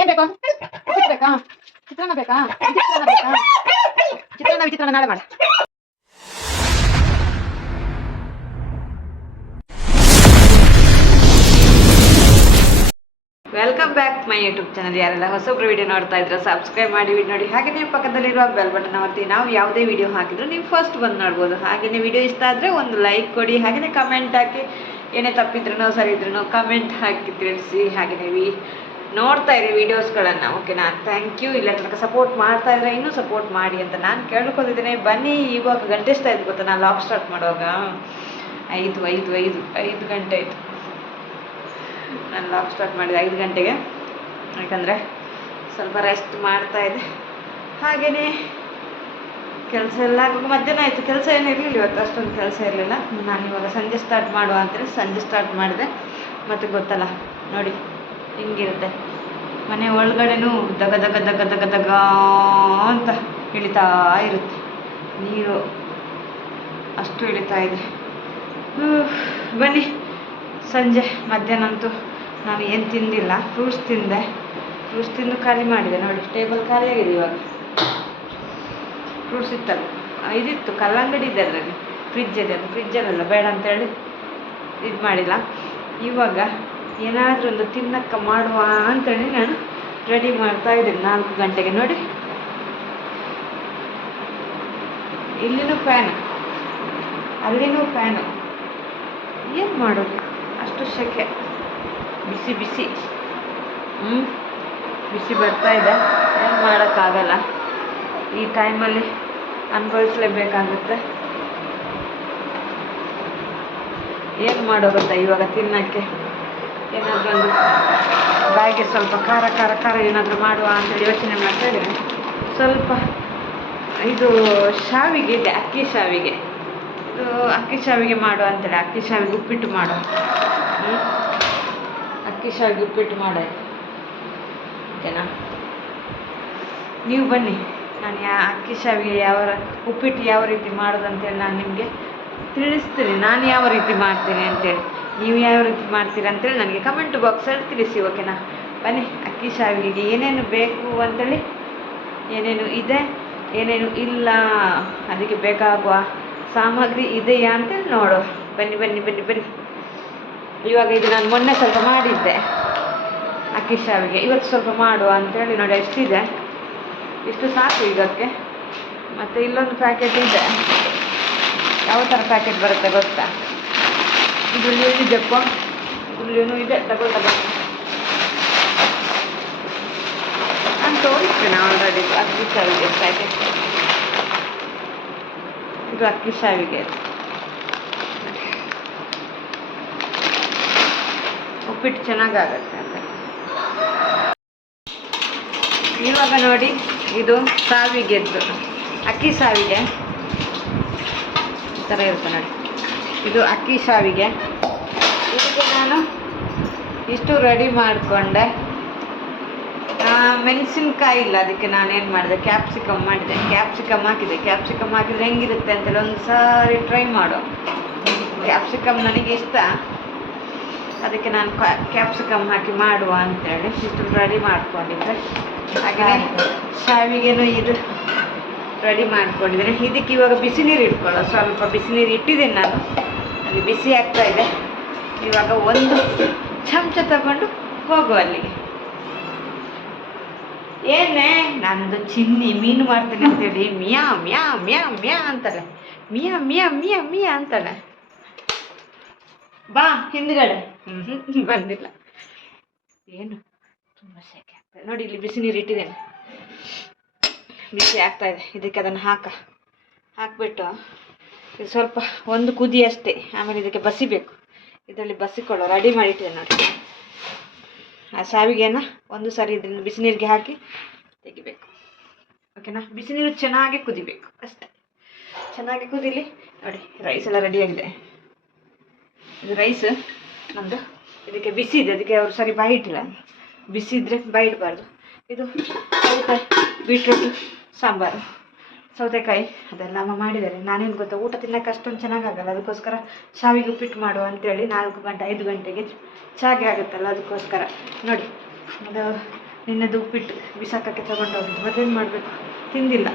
ಏನ್ ಬೇಕು? ಚಿತ್ರಾನ್ನ ಬೇಕಾ? ಚಿತ್ರಾನ್ನ ಬೇಕಾ? ಚಿತ್ರಾನ್ನ ನಾಳೆ ಮಾಡ. Welcome back my YouTube channel ಯಾರೆಲ್ಲ ಹೊಸೊಬ್ರು ವಿಡಿಯೋ ನೋಡ್ತಾ ಇದ್ರೆ ಸಬ್ಸ್ಕ್ರೈಬ್ ಮಾಡಿ ವಿಡಿಯೋ ನೋಡಿ. ಹಾಗೆ ನೀವು ಪಕ್ಕದಲ್ಲಿರುವ ಬೆಲ್ ಬಟನ್ ಒತ್ತಿ, ನಾವು ಯಾವುದೇ ವಿಡಿಯೋ ಹಾಕಿದ್ರು ನೀವು ಫಸ್ಟ್ ಬಂದು ನೋಡ್ಬೋದು. ಹಾಗೆಯೇ ವಿಡಿಯೋ ಇಷ್ಟ ಆದರೆ ಒಂದು ಲೈಕ್ ಕೊಡಿ ಹಾಗೆಯೇ ಕಮೆಂಟ್ ಹಾಕಿ. ಏನೇ ತಪ್ಪಿದ್ರೂ ಸರಿ ಇದ್ರೂ ಕಮೆಂಟ್ ಹಾಕಿ ತಿಳಿಸಿ. ಹಾಗೆಯೇ ವಿ ನೋಡ್ತಾ ಇರಿ ವಿಡಿಯೋಸ್ಗಳನ್ನು ಓಕೆನಾ ಥ್ಯಾಂಕ್ ಯು ಇಲ್ಲ ತನಕ ಸಪೋರ್ಟ್ ಮಾಡ್ತಾ ಇದ್ರೆ ಇನ್ನೂ ಸಪೋರ್ಟ್ ಮಾಡಿ ಅಂತ ನಾನು ಕೇಳ್ಕೊತಿದ್ದೀನಿ ಬನ್ನಿ, ಇವಾಗ ಗಂಟೆ ಎಷ್ಟಾಯ್ತು ಆಯ್ತು ಗೊತ್ತಾ ನಾನು ಲಾಕ್ ಸ್ಟಾರ್ಟ್ ಮಾಡುವಾಗ. ಐದು ಐದು ಐದು ಐದು ಗಂಟೆ ಆಯಿತು. ನಾನು ಲಾಕ್ ಸ್ಟಾರ್ಟ್ ಮಾಡಿದೆ ಐದು ಗಂಟೆಗೆ. ಯಾಕಂದರೆ ಸ್ವಲ್ಪ ರೆಸ್ಟ್ ಮಾಡ್ತಾ ಇದ್ದೆ. ಹಾಗೆಯೇ ಕೆಲಸ ಎಲ್ಲ ಮಧ್ಯಾಹ್ನ ಆಯಿತು. ಕೆಲಸ ಏನೂ ಇರಲಿಲ್ಲ ಇವತ್ತು, ಅಷ್ಟೊಂದು ಕೆಲಸ ಇರಲಿಲ್ಲ. ನಾನು ಇವಾಗ ಸಂಜೆ ಸ್ಟಾರ್ಟ್ ಮಾಡುವ ಅಂತೇಳಿ ಸಂಜೆ ಸ್ಟಾರ್ಟ್ ಮಾಡಿದೆ. ಮತ್ತು ಗೊತ್ತಲ್ಲ, ನೋಡಿ. ಹಿಂಗಿರುತ್ತೆ. ಮನೆ ಒಳಗಡೆನೂ ದಗ ದಗ ದಗ ದಗ ದಗ ಅಂತ ಇಳಿತಾ ಇರುತ್ತೆ. ನೀರು ಅಷ್ಟು ಇಳಿತಾ ಇದೆ. ಬನ್ನಿ. ಸಂಜೆ ಮಧ್ಯಾಹ್ನ ಅಂತೂ ನಾನು ಏನು ತಿಂದಿಲ್ಲ. ಫ್ರೂಟ್ಸ್ ತಿಂದೆ. ಫ್ರೂಟ್ಸ್ ತಿಂದು ಖಾಲಿ ಮಾಡಿದೆ. ನೋಡಿ, ಟೇಬಲ್ ಖಾಲಿಯಾಗಿದೆ ಇವಾಗ. ಫ್ರೂಟ್ಸ್ ಇತ್ತಲ್ಲ. ಇದಿತ್ತು, ಕಲ್ಲಂಗಡಿ ಇದೆ ಅದರಲ್ಲಿ. ಫ್ರಿಜ್ ಇದೆ ಅದು. ಫ್ರಿಜ್ಜಲ್ಲೆಲ್ಲ ಬೇಡ ಅಂತೇಳಿ ಇದು ಮಾಡಿಲ್ಲ. ಇವಾಗ ಏನಾದರೂ ಒಂದು ತಿನ್ನಕ್ಕೆ ಮಾಡುವ ಅಂತೇಳಿ ನಾನು ರೆಡಿ ಮಾಡ್ತಾ ಇದ್ದೀನಿ. ನಾಲ್ಕು ಗಂಟೆಗೆ ನೋಡಿ. ಇಲ್ಲಿನೂ ಫ್ಯಾನ್ ಅಲ್ಲಿನೂ ಫ್ಯಾನು ಏನು ಮಾಡೋದು? ಅಷ್ಟು ಸೆಕೆ ಬಿಸಿ ಬಿಸಿ. ಹ್ಞೂ ಬಿಸಿ ಬರ್ತಾ ಇದೆ. ಏನು ಮಾಡೋಕ್ಕಾಗಲ್ಲ. ಈ ಟೈಮಲ್ಲಿ ಅನುಭವಿಸ್ಲೇಬೇಕಾಗುತ್ತೆ. ಏನು ಮಾಡೋ ಗೊತ್ತಾ ಇವಾಗ ತಿನ್ನೋಕ್ಕೆ? ಏನಾದರೂ ಒಂದು ಬಾಯಿಗೆ ಸ್ವಲ್ಪ ಖಾರ ಖಾರ ಖಾರ ಏನಾದರೂ ಮಾಡುವ ಅಂತೇಳಿ ಯೋಚನೆ ಮಾಡ್ತಾ ಇದ್ದೀನಿ. ಸ್ವಲ್ಪ ಇದು ಶಾವಿಗೆ ಇದೆ, ಅಕ್ಕಿ ಶಾವಿಗೆ. ಇದು ಅಕ್ಕಿ ಶಾವಿಗೆ ಮಾಡುವ ಅಂತೇಳಿ ಅಕ್ಕಿ ಶಾವಿಗೆ ಉಪ್ಪಿಟ್ಟು ಮಾಡುವ. ಅಕ್ಕಿ ಶಾವಿಗೆ ಉಪ್ಪಿಟ್ಟು ಮಾಡೋ ಓಕೆನಾ? ನೀವು ಬನ್ನಿ. ನಾನು ಯಾ, ಅಕ್ಕಿ ಶಾವಿಗೆ ಯಾವ ಉಪ್ಪಿಟ್ಟು ಯಾವ ರೀತಿ ಮಾಡೋದಂತೇಳಿ ನಾನು ನಿಮಗೆ ತಿಳಿಸ್ತೀನಿ. ನಾನು ಯಾವ ರೀತಿ ಮಾಡ್ತೀನಿ ಅಂತೇಳಿ ನೀವು ಯಾವ ರೀತಿ ಮಾಡ್ತೀರಾ ಅಂತೇಳಿ ನನಗೆ ಕಮೆಂಟ್ ಬಾಕ್ಸಲ್ಲಿ ತಿಳಿಸಿ ಓಕೆನಾ ಬನ್ನಿ, ಅಕ್ಕಿ ಶಾವಿಗೆಗೆ ಏನೇನು ಬೇಕು ಅಂತೇಳಿ? ಏನೇನು ಇದೆ? ಏನೇನು ಇಲ್ಲ? ಅದಕ್ಕೆ ಬೇಕಾಗುವ ಸಾಮಗ್ರಿ ಇದೆಯಾ ಅಂತೇಳಿ ನೋಡು. ಬನ್ನಿ ಬನ್ನಿ ಬನ್ನಿ ಬನ್ನಿ. ಇವಾಗ ಇದು ನಾನು ಮೊನ್ನೆ ಸ್ವಲ್ಪ ಮಾಡಿದ್ದೆ, ಅಕ್ಕಿ ಶಾವಿಗೆ. ಇವತ್ತು ಸ್ವಲ್ಪ ಮಾಡುವ ಅಂತೇಳಿ ನೋಡಿ, ಎಷ್ಟಿದೆ? ಇಷ್ಟು ಸಾಕು ಇದಕ್ಕೆ. ಮತ್ತು ಇಲ್ಲೊಂದು ಪ್ಯಾಕೆಟ್ ಇದೆ. ಯಾವ ಥರ ಪ್ಯಾಕೆಟ್ ಬರುತ್ತೆ ಗೊತ್ತಾ? ಇದರಲ್ಲಿ ಏನಿದೆಪ್ಪ ಇದರಲ್ಲಿನೂ ಇದೆ? ತಗೊಳ್ತಾರೆ ತಗೋ ನಾನು ತೋರಿಸ್ತೇನೆ ಆಲ್ರೆಡಿ ಅಕ್ಕಿ ಸಾವಿಗೆ ಪ್ಯಾಕೆಟ್ ಇದು ಅಕ್ಕಿ ಸಾವಿಗೆ ಉಪ್ಪಿಟ್ಟು ಚೆನ್ನಾಗಾಗತ್ತೆ ಅಂತ. ಇವಾಗ ನೋಡಿ, ಇದು ಸಾವಿಗೆದ್ದು ಅಕ್ಕಿ ಸಾವಿಗೆ ಈ ಥರ ಇರುತ್ತೆ ನೋಡಿ. ಇದು ಅಕ್ಕಿ ಸಾವಿಗೆ ಇದಕ್ಕೆ ನಾನು ಇಷ್ಟು ರೆಡಿ ಮಾಡಿಕೊಂಡೆ. ಮೆಣಸಿನ್ಕಾಯಿ ಇಲ್ಲ, ಅದಕ್ಕೆ ನಾನೇನು ಮಾಡಿದೆ ಕ್ಯಾಪ್ಸಿಕಮ್ ಮಾಡಿದೆ. ಕ್ಯಾಪ್ಸಿಕಮ್ ಹಾಕಿದೆ. ಕ್ಯಾಪ್ಸಿಕಮ್ ಹಾಕಿದ್ರೆ ಹೆಂಗಿರುತ್ತೆ ಅಂತೇಳಿ ಒಂದು ಸಾರಿ ಟ್ರೈ ಮಾಡು. ಕ್ಯಾಪ್ಸಿಕಮ್ ನನಗೆ ಇಷ್ಟ. ಅದಕ್ಕೆ ನಾನು ಕ್ಯಾಪ್ಸಿಕಮ್ ಹಾಕಿ ಮಾಡುವ ಅಂತೇಳಿ ಇಷ್ಟು ರೆಡಿ ಮಾಡಿಕೊಂಡಿದ್ದೆ. ಹಾಗೆ ಶಾವಿಗೆನೂ ಇದು ರೆಡಿ ಮಾಡ್ಕೊಂಡಿದ್ದೀನಿ. ಇದಕ್ಕೆ ಇವಾಗ ಬಿಸಿ ನೀರು ಇಟ್ಕೊಳ್ಳೋ ಸ್ವಲ್ಪ ಬಿಸಿನೀರು ಇಟ್ಟಿದ್ದೀನಿ ನಾನು. ಅದು ಬಿಸಿ ಆಗ್ತಾ ಇದೆ. ಇವಾಗ ಒಂದು ಚಮಚ ತಗೊಂಡು ಹೋಗು ಅಲ್ಲಿಗೆ. ಏನೇ, ನಂದು ಚಿನ್ನಿ ಮೀನು ಮಾಡ್ತೀನಿ ಅಂತೇಳಿ, ಮಿಯಾ, ಮ್ಯಾ ಮ್ಯಾ ಮ್ಯಾ ಅಂತಾಳೆ. ಮಿಯಾ ಮಿಯಾ ಮಿಯಾ ಮಿಯಾ ಅಂತಾಳೆ. ಬಾ, ಹಿಂದ್ಗಡೆ. ಬಂದಿಲ್ಲ. ಏನು? ತುಂಬ ಸೆಕೆ ಆಗ್ತದೆ ನೋಡಿ, ಇಲ್ಲಿ ಬಿಸಿ ನೀರು ಇಟ್ಟಿದ್ದೇನೆ. ಬಿಸಿ ಆಗ್ತಾ ಇದೆ. ಇದಕ್ಕೆ ಅದನ್ನು ಹಾಕ. ಹಾಕ್ಬಿಟ್ಟು ಇದು ಸ್ವಲ್ಪ ಒಂದು ಕುದಿ ಅಷ್ಟೇ. ಆಮೇಲೆ ಇದಕ್ಕೆ ಬಸಿಬೇಕು ಇದರಲ್ಲಿ ಬಸಿಕೊಳ್ಳೋ ರೆಡಿ ಮಾಡಿಟ್ಟಿದೆ ನೋಡಿ. ಆ ಸಾವಿಗೆನ ಒಂದು ಸಾರಿ ಇದರಿಂದ ಬಿಸಿನೀರಿಗೆ ಹಾಕಿ ತೆಗಿಬೇಕು. ಓಕೆನಾ ಬಿಸಿನೀರು ಚೆನ್ನಾಗಿ ಕುದಿಬೇಕು. ಅಷ್ಟೇ. ಚೆನ್ನಾಗಿ ಕುದಿಲಿ. ನೋಡಿ ರೈಸ್ ಎಲ್ಲ ರೆಡಿಯಾಗಿದೆ ಇದು ರೈಸ್ ನಮ್ಮದು ಇದಕ್ಕೆ ಬಿಸಿ ಇದೆ. ಅದಕ್ಕೆ ಅವರು ಸರಿ ಬಾಯಿ ಇಟ್ಟಿಲ್ಲ ಬಿಸಿ ಇದ್ದರೆ ಬಾಯಿ ಇಡಬಾರ್ದು ಇದು ಬೀಟ್ರೂಟ್ ಸಾಂಬಾರು. ಸೌತೆಕಾಯಿ ಅದೆಲ್ಲ ಅಮ್ಮ ಮಾಡಿದ್ದಾರೆ. ನಾನೇನು ಗೊತ್ತಾ, ಊಟ ತಿನ್ನಕ್ಕೆ ಅಷ್ಟೊಂದು ಚೆನ್ನಾಗಾಗಲ್ಲ, ಅದಕ್ಕೋಸ್ಕರ ಶಾವಿಗೆ ಉಪ್ಪಿಟ್ಟು ಮಾಡು ಅಂತೇಳಿ ನಾಲ್ಕು ಗಂಟೆ, ಐದು ಗಂಟೆಗೆ ಚಾಗೆ ಆಗುತ್ತಲ್ಲ ಅದಕ್ಕೋಸ್ಕರ. ನೋಡಿ, ಅದು ನಿನ್ನೆದು ಉಪ್ಪಿಟ್ಟು ಬಿಸಾಕಕ್ಕೆ ತೊಗೊಂಡೋಗಿದ್ದು ಮತ್ತೇನು ಮಾಡಬೇಕು? ತಿಂದಿಲ್ಲ.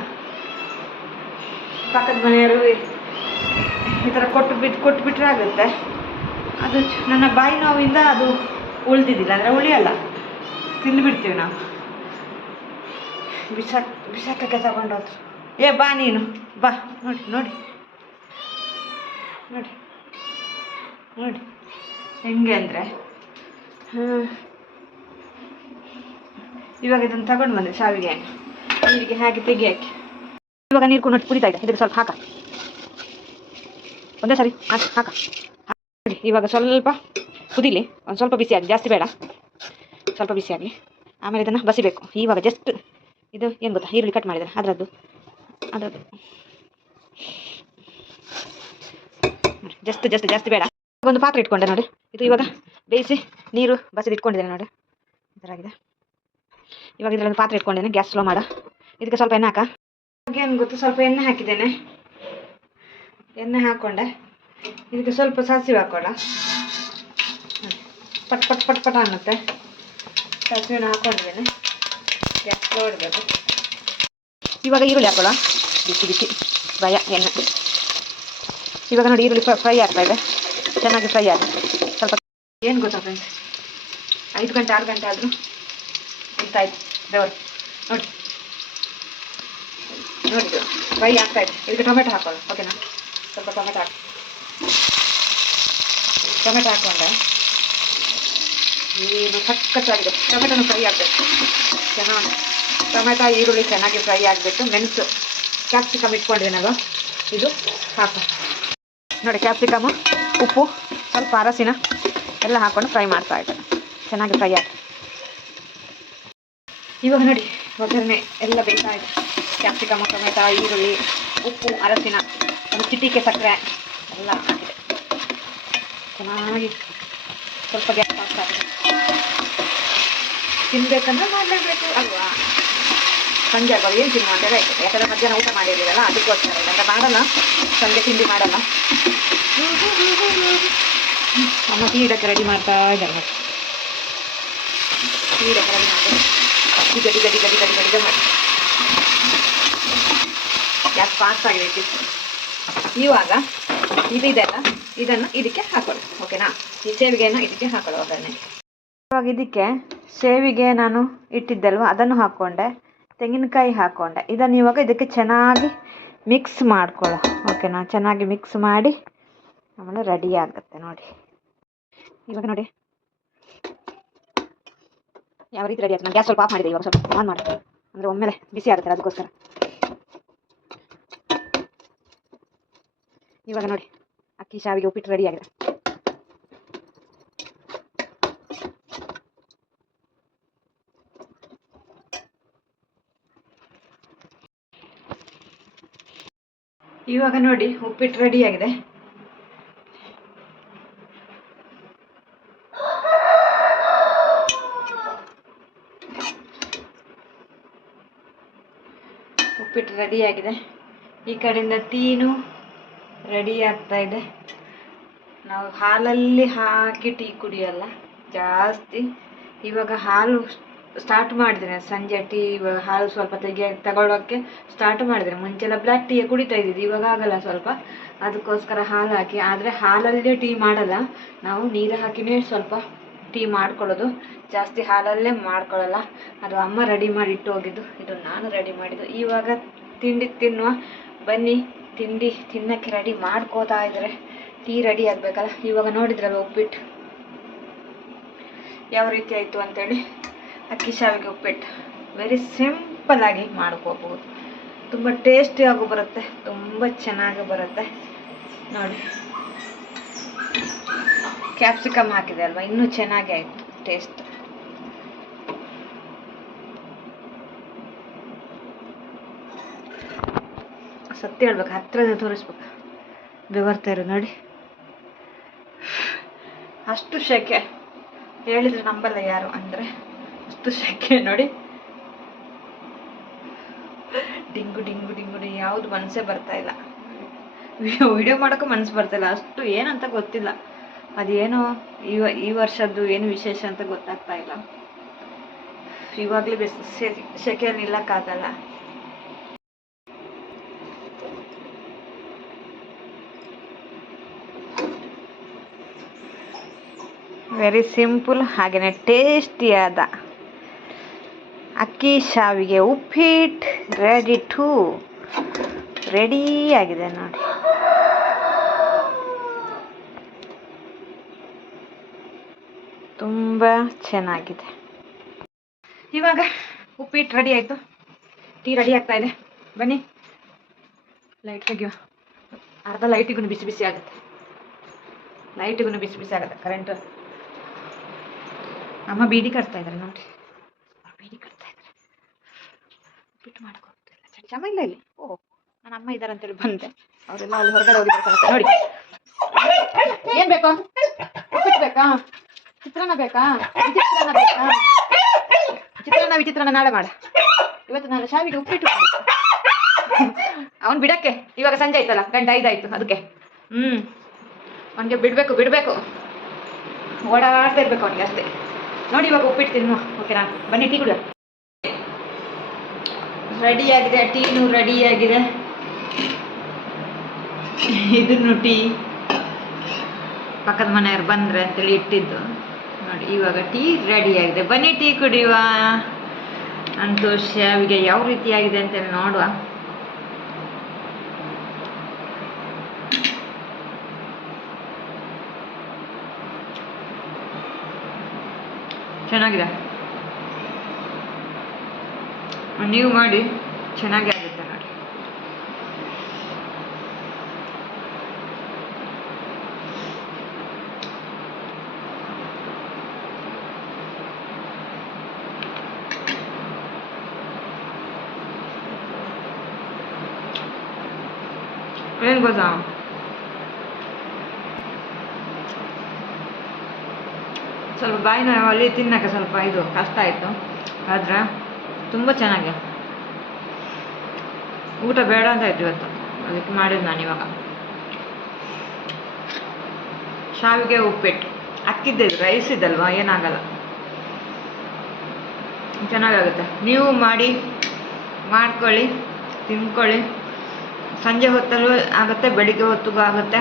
ಪಕ್ಕದ ಮನೆಯವರು ಈ ಥರ ಕೊಟ್ಟು ಬಿಟ್ಟು ಕೊಟ್ಟು ಬಿಟ್ಟರೆ ಆಗುತ್ತೆ. ಅದು ನನ್ನ ಬಾಯಿ ನೋವಿಂದ ಅದು ಉಳಿದಿದ್ದಿಲ್ಲ, ಅಂದರೆ ಉಳಿಯಲ್ಲ. ತಿಂದುಬಿಡ್ತೀವಿ ನಾವು. ಬಿಸಾಕ್, ಬಿಸಾಕಕ್ಕೆ ತಗೊಂಡೋದ್ರು ಏ ಬಾ ನೀನು. ಬಾ. ನೋಡಿ ನೋಡಿ. ನೋಡಿ. ನೋಡಿ. ಹೆಂಗೆ ಅಂದರೆ? ಇವಾಗ ಇದನ್ನು ತಗೊಂಡು ಬಂದೆ ಸಾವಿಗೆ ನೀರಿಗೆ ಹಾಕಿ ತೆಗಿಯಕ್ಕೆ ಇವಾಗ ನೀರು ಕುಡಿದು ಕುಡಿತಾ ಇದೆ ಇದಕ್ಕೆ ಸ್ವಲ್ಪ ಹಾಕ. ಒಂದೇ ಸರಿ. ಹಾಕ ಹಾಕ. ಹಾಕಿ. ಇವಾಗ ಸ್ವಲ್ಪ ಕುದಿಲಿ. ಒಂದು ಸ್ವಲ್ಪ ಬಿಸಿ ಆಗಲಿ. ಜಾಸ್ತಿ ಬೇಡ. ಸ್ವಲ್ಪ ಬಿಸಿ ಆಗಲಿ. ಆಮೇಲೆ ಇದನ್ನು ಬಸಿಬೇಕು. ಇವಾಗ ಜಸ್ಟ್ ಇದು ಏನು ಗೊತ್ತಾ? ಈರುಳ್ಳಿ ಕಟ್ ಮಾಡಿದ್ದಾರೆ. ಅದರದ್ದು. ಅದರದ್ದು ಜಸ್ಟ್ ಜಸ್ಟ್ ಜಾಸ್ತಿ ಬೇಡ. ಒಂದು ಪಾತ್ರೆ ಇಟ್ಕೊಂಡೆ ನೋಡಿ. ಇದು ಇವಾಗ ಬೇಯಿಸಿ ನೀರು ಬಸಿದು ಇಟ್ಕೊಂಡಿದ್ದೇನೆ ನೋಡಿ. ಈ ಇವಾಗ ಇದರಲ್ಲಿ ಪಾತ್ರೆ ಇಟ್ಕೊಂಡಿದ್ದೇನೆ. ಗ್ಯಾಸ್ ಸ್ಲೋ ಮಾಡ. ಇದಕ್ಕೆ ಸ್ವಲ್ಪ ಎಣ್ಣೆ ಹಾಕ. ಏನು ಗೊತ್ತು ಸ್ವಲ್ಪ ಎಣ್ಣೆ ಹಾಕಿದ್ದೇನೆ. ಎಣ್ಣೆ ಹಾಕ್ಕೊಂಡೆ ಇದಕ್ಕೆ ಸ್ವಲ್ಪ ಸಾಸಿವೆ ಹಾಕೋಣ. ಪಟ್ ಪಟ್ ಪಟ್, ಪಟ ಅನ್ನುತ್ತೆ. ಸಾಸಿವೆನ ಹಾಕ್ಕೊಂಡಿದ್ದೇನೆ ಗ್ಯಾಸ್ ಸ್ಲೋ ಇಡಬೇಕು. ಇವಾಗ ಈರುಳ್ಳಿ ಹಾಕೋಣ ಬಿಸಿ ಬಿಸಿ ಭಯ ಎಣ್ಣೆ ಇವಾಗ ನೋಡಿ, ಈರುಳ್ಳಿ ಫ್ರೈ ಆಗ್ತಾ ಇದೆ. ಚೆನ್ನಾಗಿ ಫ್ರೈ ಆಗುತ್ತೆ ಸ್ವಲ್ಪ ಏನು ಗೊತ್ತಾ ಫ್ರೆಂಡ್ಸ್ ಐದು ಗಂಟೆ, ಆರು ಗಂಟೆ ಆದರೂ ಆಯ್ತು ದೇವರು ನೋಡಿ. ನೋಡಿ ಫ್ರೈ ಆಗ್ತಾ ಇದೆ. ಇದಕ್ಕೆ ಟೊಮೆಟೊ ಹಾಕೋದು ಓಕೆನಾ? ಸ್ವಲ್ಪ ಟೊಮೆಟೊ ಹಾಕಿ. ಟೊಮೆಟೊ ಹಾಕೊಂಡೆ. ಏನು ಸಕ್ಕತ್ತಾಗಿದೆ ಟೊಮೆಟೊನು ಫ್ರೈ ಆಗಬೇಕು. ಚೆನ್ನಾಗಿ. ಟೊಮೆಟೊ, ಈರುಳ್ಳಿ ಚೆನ್ನಾಗಿ ಫ್ರೈ ಆಗಿಬಿಟ್ಟು ಮೆಣಸು. ಕ್ಯಾಪ್ಸಿಕಮ್ ಇಟ್ಕೊಂಡಿದ್ದೀನಲ್ವ ಇದು ಹಾಕು. ನೋಡಿ ಕ್ಯಾಪ್ಸಿಕಮು ಉಪ್ಪು, ಸ್ವಲ್ಪ ಅರಸಿನ ಎಲ್ಲ ಹಾಕ್ಕೊಂಡು ಫ್ರೈ ಮಾಡ್ತಾ ಇದ್ದೆ. ಚೆನ್ನಾಗಿ ಫ್ರೈ ಆಯ್ತು. ಇವಾಗ ನೋಡಿ, ಒಗ್ಗರಣೆ ಎಲ್ಲ ಇದೆ. ಕ್ಯಾಪ್ಸಿಕಮ್ ಟೊಮೆಟೊ, ಈರುಳ್ಳಿ, ಉಪ್ಪು ಅರಸಿನ ಒಂದು ಚಿಟಿಕೆ ಸಕ್ಕರೆ ಎಲ್ಲ ಹಾಕಿದೆ. ಚೆನ್ನಾಗಿ ಸ್ವಲ್ಪ ಗ್ಯಾಸ್ ಹಾಕ್ತಾ ಇದೆ. ತಿನ್ಬೇಕಂದ್ರೆ ಮಾಡಲೇಬೇಕು ಅಲ್ವಾ? ಸಂಜೆ ಆಗುವಾಗ ಏನು ತಿನ್ನುವ ಅಂತೆಲ್ಲ ಇರ್ತದೆ ಯಾಕಂದರೆ ಮಧ್ಯಾಹ್ನ ಊಟ ಮಾಡಿರಲಿಲ್ಲ ಅದಕ್ಕೋಸ್ಕರ ಅಂತ ಮಾಡೋಣ ಸಂಜೆ ತಿಂಡಿ ಮಾಡೋಣ ಅಮ್ಮ, ಟೀ ರೆಡಿ ಮಾಡ್ತಾ ಇದ್ದಾರೆ. ಟೀ ಇಡಕ್ಕೆ ರೆಡಿ ಮಾಡಿ ಡಿಗ ಡಿಗ ಮಾಡಿ ಗ್ಯಾಸ್ ಫಾಸ್ಟ್ ಆಗಿದೆ ಇವಾಗ ಇದು ಇದೆಲ್ಲ ಇದನ್ನು ಇದಕ್ಕೆ ಹಾಕೊಳ್ಳಿ. ಓಕೆನಾ? ಈ ಸೇವಿಗೆಯನ್ನು ಇದಕ್ಕೆ ಹಾಕೊಳ್ಳಿ ಒಗ್ಗರಣೆ. ಇವಾಗ ಇದಕ್ಕೆ ಸೇವಿಗೆ ನಾನು ಇಟ್ಟಿದ್ದಲ್ವ? ಅದನ್ನು ಹಾಕ್ಕೊಂಡೆ. ತೆಂಗಿನಕಾಯಿ ಹಾಕೊಂಡೆ. ಇದನ್ನು ಇವಾಗ ಇದಕ್ಕೆ ಚೆನ್ನಾಗಿ ಮಿಕ್ಸ್ ಮಾಡ್ಕೊಳ್ಳೋ ಓಕೆನಾ ಚೆನ್ನಾಗಿ ಮಿಕ್ಸ್ ಮಾಡಿ ಆಮೇಲೆ ರೆಡಿ ಆಗುತ್ತೆ ನೋಡಿ. ಇವಾಗ ನೋಡಿ. ಯಾವ ರೀತಿ ರೆಡಿ ಆಗುತ್ತೆ? ನಾನು ಗ್ಯಾಸ್ ಸ್ವಲ್ಪ ಆಫ್ ಮಾಡಿದೆ ಇವಾಗ ಸ್ವಲ್ಪ ಆನ್ ಮಾಡಿ ಅಂದರೆ ಒಮ್ಮೆಲೆ ಬಿಸಿ ಆಗುತ್ತೆ ಅದಕ್ಕೋಸ್ಕರ. ಇವಾಗ ನೋಡಿ, ಅಕ್ಕಿ ಶಾವಿಗೆ ಉಪ್ಪಿಟ್ಟು ರೆಡಿ ಆಗಿದೆ. ಇವಾಗ ನೋಡಿ, ಉಪ್ಪಿಟ್ಟು ರೆಡಿ ಆಗಿದೆ. ಉಪ್ಪಿಟ್ಟು ರೆಡಿ ಆಗಿದೆ. ಈ ಕಡೆಯಿಂದ ಟೀನು ರೆಡಿ ಆಗ್ತಾ ಇದೆ. ನಾವು ಹಾಲಲ್ಲಿ ಹಾಕಿ ಟೀ ಕುಡಿಯಲ್ಲ, ಜಾಸ್ತಿ. ಇವಾಗ ಹಾಲು ಸ್ಟಾರ್ಟ್ ಮಾಡಿದ್ದೇನೆ. ಸಂಜೆ ಟೀ ಹಾಲು ಸ್ವಲ್ಪ ತೆಗೆ ತಗೊಳ್ಳೋಕ್ಕೆ ಸ್ಟಾರ್ಟ್ ಮಾಡಿದ್ದೇನೆ. ಮುಂಚೆಲ್ಲ ಬ್ಲ್ಯಾಕ್ ಟೀ ಕುಡಿತಾ ಇದ್ದಿದ್ದು, ಇವಾಗ ಆಗಲ್ಲ ಸ್ವಲ್ಪ. ಅದಕ್ಕೋಸ್ಕರ ಹಾಲು ಹಾಕಿ, ಆದರೆ ಹಾಲಲ್ಲೇ ಟೀ ಮಾಡಲ್ಲ. ನಾವು ನೀರು ಹಾಕಿನೇ ಸ್ವಲ್ಪ ಟೀ ಮಾಡ್ಕೊಳ್ಳೋದು. ಜಾಸ್ತಿ ಹಾಲಲ್ಲೇ ಮಾಡ್ಕೊಳ್ಳಲ್ಲ. ಅದು ಅಮ್ಮ ರೆಡಿ ಮಾಡಿ ಇಟ್ಟು ಹೋಗಿದ್ದು. ಇದು ನಾನು ರೆಡಿ ಮಾಡಿದ್ದು. ಇವಾಗ ತಿಂಡಿ ತಿನ್ನುವ. ಬನ್ನಿ, ತಿಂಡಿ ತಿನ್ನಕ್ಕೆ ರೆಡಿ ಮಾಡ್ಕೋತಾ ಇದ್ರೆ ಟೀ ರೆಡಿ ಆಗಬೇಕಲ್ಲ. ಇವಾಗ ನೋಡಿದ್ರಲ್ಲ ಉಪ್ಪಿಟ್ಟು. ಯಾವ ರೀತಿ ಆಯಿತು ಅಂತೇಳಿ. ಅಕ್ಕಿ ಶಾವಿಗೆ ಉಪ್ಪಿಟ್ಟು. ವೆರಿ ಸಿಂಪಲ್ ಆಗಿ ಮಾಡ್ಕೋಬಹುದು. ತುಂಬ ಟೇಸ್ಟಿಯಾಗೂ ಬರುತ್ತೆ. ತುಂಬ ಚೆನ್ನಾಗಿ ಬರುತ್ತೆ. ನೋಡಿ. ಕ್ಯಾಪ್ಸಿಕಮ್ ಹಾಕಿದೆ ಅಲ್ವಾ? ಇನ್ನೂ ಚೆನ್ನಾಗಿ ಆಯಿತು ಟೇಸ್ಟ್ ಸತ್ಯ ಹೇಳ್ಬೇಕು. ಹತ್ತಿರದ ತೋರಿಸ್ಬೇಕು. ಬೆವರ್ತಾ ಇರೋದು ನೋಡಿ. ಅಷ್ಟು ಶೆಕೆ. ಹೇಳಿದ್ರೆ ನಂಬಲ್ಲ ಯಾರು ಅಂದರೆ. ಅಷ್ಟು ಶೆಕೆ ನೋಡಿ. ಡಿಂಗು ಡಿಂಗು ಡಿಂಗು, ಡಿ, ಯಾವುದು ಮನಸ್ಸೇ ಬರ್ತಾ ಇಲ್ಲ. ವಿಡಿಯೋ ಮಾಡೋಕ್ಕೂ ಮನಸ್ಸು ಬರ್ತಾ ಇಲ್ಲ. ಅಷ್ಟು ಏನಂತ ಗೊತ್ತಿಲ್ಲ. ಅದೇನೋ ಈ ಈ ವರ್ಷದ್ದು ಏನು ವಿಶೇಷ ಅಂತ ಗೊತ್ತಾಗ್ತಾ ಇಲ್ಲ. ಇವಾಗಲೇ ಬಿಸಿ ಸೆಕೆ ನಿಲ್ಲಕ್ಕಾಗಲ್ಲ ವೆರಿ ಸಿಂಪಲ್ ಹಾಗೆಯೇ ಟೇಸ್ಟಿಯಾದ ಅಕ್ಕಿ ಶಾವಿಗೆ ಉಪ್ಪಿಟ್ಟು ರೆಡಿ ಟು ರೆಡಿ ಆಗಿದೆ ನೋಡಿ. ತುಂಬ ಚೆನ್ನಾಗಿದೆ. ಇವಾಗ ಉಪ್ಪಿಟ್ಟು ರೆಡಿ ಆಯಿತು. ಟೀ ರೆಡಿ ಆಗ್ತಾ ಇದೆ. ಬನ್ನಿ. ಲೈಟ್ ತೆಗಿಯೋ. ಅರ್ಧ ಲೈಟಿಗೂ ಬಿಸಿ ಬಿಸಿ ಆಗುತ್ತೆ. ಲೈಟಿಗೂ ಬಿಸಿ ಬಿಸಿ ಆಗುತ್ತೆ ಕರೆಂಟ್ ಅಮ್ಮ ಬೀಡಿ ಕಟ್ತಾ ಇದ್ದಾರೆ ನೋಡಿ ಅವ್ರು ಬೀಡಿ ಕಟ್ತಾ ಇದ್ದಾರೆ ಉಪ್ಪಿಟ್ಟು ಮಾಡಕ್ಕೆ ಹೋಗ್ತಿಲ್ಲ ಚಳಿ ಇಲ್ಲ ಇಲ್ಲಿ. ಓ, ನನ್ನ ಅಮ್ಮ ಇದ್ದಾರೆ ಅಂತೇಳಿ ಬಂದೆ. ಅವರೆಲ್ಲ ಅಲ್ಲಿ ಹೊರಗಡೆ ಹೋಗಿದ್ದಾರೆ. ನೋಡಿ. ಏನ್ ಬೇಕು? ಬೇಕಾ? ಚಿತ್ರಾನ್ನ ಬೇಕಾ? ವಿಚಿತ್ರನ ಬೇಕಾ? ಚಿತ್ರಾನ್ನ ವಿಚಿತ್ರಾನ್ನ ನಾಳೆ ಮಾಡ. ಇವತ್ತು ನಾನು ಶಾವಿಗೆ ಉಪ್ಪಿಟ್ಟು. ಅವ್ನು ಬಿಡಕ್ಕೆ. ಇವಾಗ ಸಂಜೆ ಆಯ್ತಲ್ಲ? ಗಂಟೆ ಐದಾಯ್ತು ಅದಕ್ಕೆ. ಹ್ಮ್. ಅವನಿಗೆ ಬಿಡಬೇಕು ಬಿಡಬೇಕು. ಓಡಾಡ್ತಾ ಇರ್ಬೇಕು ಅವನಿಗೆ ಅಷ್ಟೇ. ನೋಡಿ ಇವಾಗ ಉಪ್ಪಿಟ್ಟು ತಿನ್ನು. ಓಕೆನಾ? ಬನ್ನಿ ಟೀ ಕುಡಿಯ ರೆಡಿ ಆಗಿದೆ ಟೀನು ರೆಡಿ ಆಗಿದೆ ಇದನ್ನು ಟೀ ಪಕ್ಕದ ಮನೆಯವ್ರು ಬಂದ್ರೆ ಅಂತೇಳಿ ಇಟ್ಟಿದ್ದು. ನೋಡಿ, ಇವಾಗ ಟೀ ರೆಡಿ ಆಗಿದೆ ಬನ್ನಿ ಟೀ ಕುಡಿಯುವ. ಸಂತೋಷ ಶಾವಿಗೆ ಯಾವ ರೀತಿ ಆಗಿದೆ ಅಂತೇಳಿ ನೋಡುವ. ಚೆನ್ನಾಗಿದೆ. ನೀವು ಮಾಡಿ, ಚೆನ್ನಾಗಿ ಆಗುತ್ತೆ ನೋಡಿ. ಏನು ಗೊತ್ತಾ? ಸ್ವಲ್ಪ ಬಾಯಿನ ಅಲ್ಲಿ ತಿನ್ನಕ್ಕೆ ಸ್ವಲ್ಪ ಇದು ಕಷ್ಟ ಆಯಿತು. ಆದರೆ ತುಂಬ ಚೆನ್ನಾಗಿ ಊಟ ಬೇಡ ಅಂತ ಆಯ್ತು ಇವತ್ತು. ಅದಕ್ಕೆ ಮಾಡಿದ್ದು ನಾನು ಇವಾಗ. ಶಾವಿಗೆ ಉಪ್ಪಿಟ್ಟು. ಅಕ್ಕಿದ್ದೆ ರೈಸ್ ಇದಲ್ವಾ? ಏನಾಗಲ್ಲ. ಚೆನ್ನಾಗಾಗುತ್ತೆ. ನೀವು ಮಾಡಿ, ಮಾಡ್ಕೊಳ್ಳಿ, ತಿನ್ಕೊಳ್ಳಿ. ಸಂಜೆ ಹೊತ್ತಲ್ಲೂ ಆಗುತ್ತೆ, ಬೆಳಿಗ್ಗೆ ಹೊತ್ತಿಗೂ ಆಗುತ್ತೆ.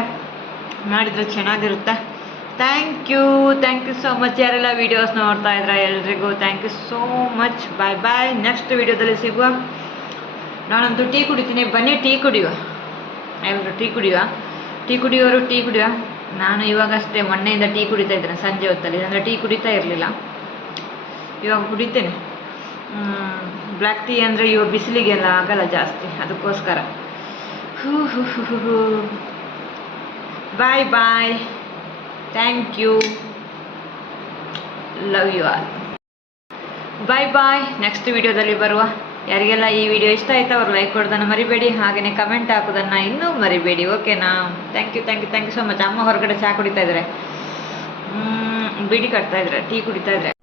ಮಾಡಿದರೆ ಚೆನ್ನಾಗಿರುತ್ತೆ. Thank you thank you so much ಯಾರೆಲ್ಲ ವೀಡಿಯೋಸ್ ನೋಡ್ತಾ ಇದ್ರ ಎಲ್ರಿಗೂ thank you so much bye bye next ವೀಡಿಯೋದಲ್ಲಿ ಸಿಗುವ ನಾನಂತೂ ಟೀ ಕುಡಿತೀನಿ. ಬನ್ನಿ, ಟೀ ಕುಡಿಯುವ. ಎಲ್ಲರೂ ಟೀ ಕುಡಿಯುವ. ಟೀ ಕುಡಿಯೋರು ಟೀ ಕುಡಿಯುವ. ನಾನು ಇವಾಗಷ್ಟೇ ಮೊನ್ನೆಯಿಂದ ಟೀ ಕುಡಿತಾ ಇದ್ದೇನೆ, ಸಂಜೆ ಹೊತ್ತಲ್ಲಿ. ಅಂದರೆ ಟೀ ಕುಡಿತಾ ಇರಲಿಲ್ಲ. ಇವಾಗ ಕುಡಿತೇನೆ. ಬ್ಲ್ಯಾಕ್ ಟೀ ಅಂದರೆ ಇವಾಗ ಬಿಸಿಲಿಗೆಲ್ಲ ಆಗಲ್ಲ ಜಾಸ್ತಿ. ಅದಕ್ಕೋಸ್ಕರ. ಹು, ಹೂ ಹೂ ಹೂ bye bye thank you love you all bye bye next ವಿಡಿಯೋದಲ್ಲಿ ಬರುವ ಯಾರಿಗೆಲ್ಲ ಈ ವಿಡಿಯೋ ಇಷ್ಟ ಆಯ್ತು ಅವ್ರು ಲೈಕ್ ಕೊಡೋದನ್ನು ಮರಿಬೇಡಿ. ಹಾಗೆಯೇ ಕಮೆಂಟ್ ಹಾಕೋದನ್ನು ಇನ್ನೂ ಮರಿಬೇಡಿ. ಓಕೆನಾ thank you thank you thank you so much ಅಮ್ಮ ಹೊರಗಡೆ ಚಹಾ ಕುಡಿತಾ ಇದ್ದಾರೆ ಬಿಡಿ ಕಟ್ತಾ ಇದ್ದಾರೆ ಟೀ ಕುಡಿತಾ ಇದ್ದಾರೆ